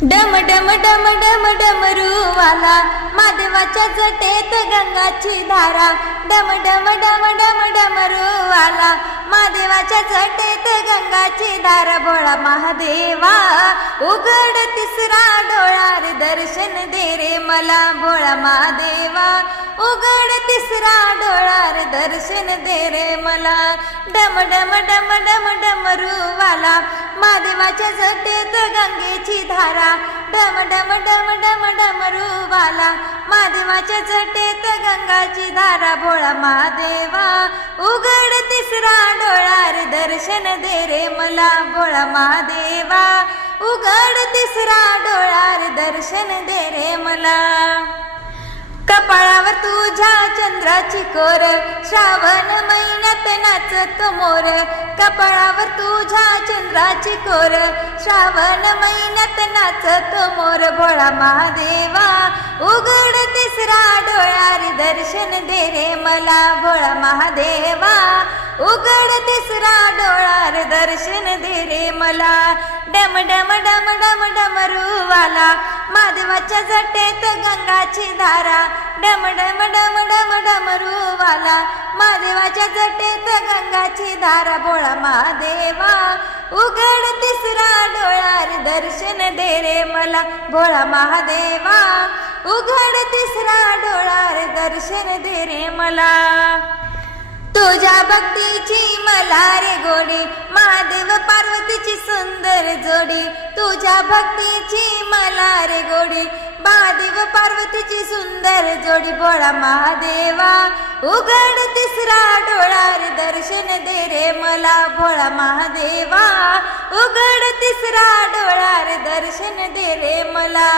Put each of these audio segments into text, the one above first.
डम डम डम डम डमरूवाला माधवाच्या जटेत गंगाची धारा. डम डम डम डम डमरूवाला महादेवाच्या जटेत गंगाची धारा. भोळा महादेवा उघड तिसरा डोळा रे दर्शन दे रे मला भोळा महादेवा. उघड तिसरा डोळार दर्शन दे रे मला. डम डम डम डम डमरूवाला महादेवाच्या झटेत गंगेची धारा. डम डम डम डम डमरूवाला महादेवाच्या झटेत गंगाची धारा. भोळा महादेवा उघड तिसरा डोळार दर्शन दे रे मला. भोळा महादेवा उघड तिसरा डोळार दर्शन दे रे मला. कपाळावर तुझ्या चंद्राची कोर श्रावण महिन्यात नाचत मोर. कपाळावर तुझ्या चंद्राची कोर श्रावण महिन्यात नाचत मोर. भोळा महादेवा उघड तिसरा डोळा दर्शन दे रे मला. भोळा महादेवा उघड तिसरा डोळार दर्शन दे रे मला. डम डम डम डम डमरूवाला महादेवाच्या जटेत गंगाची धारा डम डम डम डम डमरूवाला. महादेवाच्या जटेत गंगाची धारा बोळा महादेवा. उघड तिसरा डोळा दर्शन दे रे मला भोळा महादेवा. उघड तिसरा डोळा दर्शन दे रे मला. तुझ्या भक्तीची मला रे गो पार्वतीची सुंदर जोडी तुझ्या भक्तीची मला रे गोडी. महादेव पार्वतीची सुंदर जोडी बोळा महादेवा. उघड तिसरा डोळा रे दर्शन दे रे मला भोळा महादेवा. उघड तिसरा डोळा रे दर्शन दे रे मला.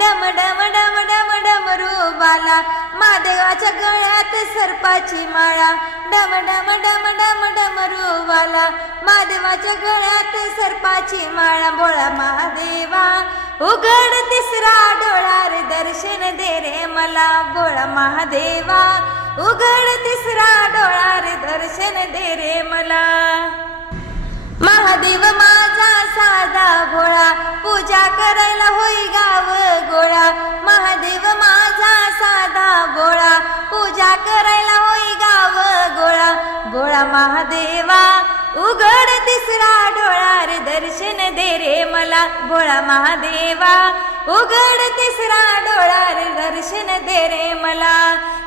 डम डम डम डम डमरूवाला महादेवाच्या गळ्यात सर्पाची माळा. डम डम डम डम डमरूवाला महादेवाच्या गळ्यात सर्पाची माळा. बोळा महादेवा उघड तिसरा डोळा रे दर्शन दे रे मला. बोळा महादेवा उघड तिसरा डोळा रे दर्शन दे रे मला. महादेव माझा साधा भोळा पूजा करायला होई गा उघड तिसरा डोळा रे दर्शन दे रे मला भोळा महादेवा. उघड तिसरा डोळा रे दर्शन दे रे मला.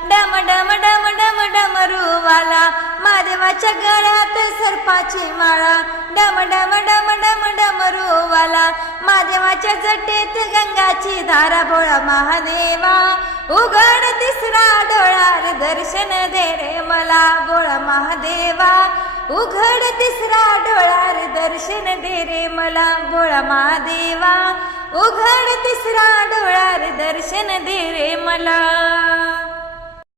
डम डम डम डम डमरूवाला महादेवाच्या गळ्यात सर्पाची माळा. डम डम डम डम डमरूवाला महादेवाच्या जटेत गंगाची धारा भोळा महादेवा. उघड तिसरा डोळार रे दर्शन दे रे मला भोळा महादेवा. उघड तिसरा डोळार दर्शन दे रे मला भोळा महादेवा. उघड तिसरा डोळार दर्शन दे रे मला.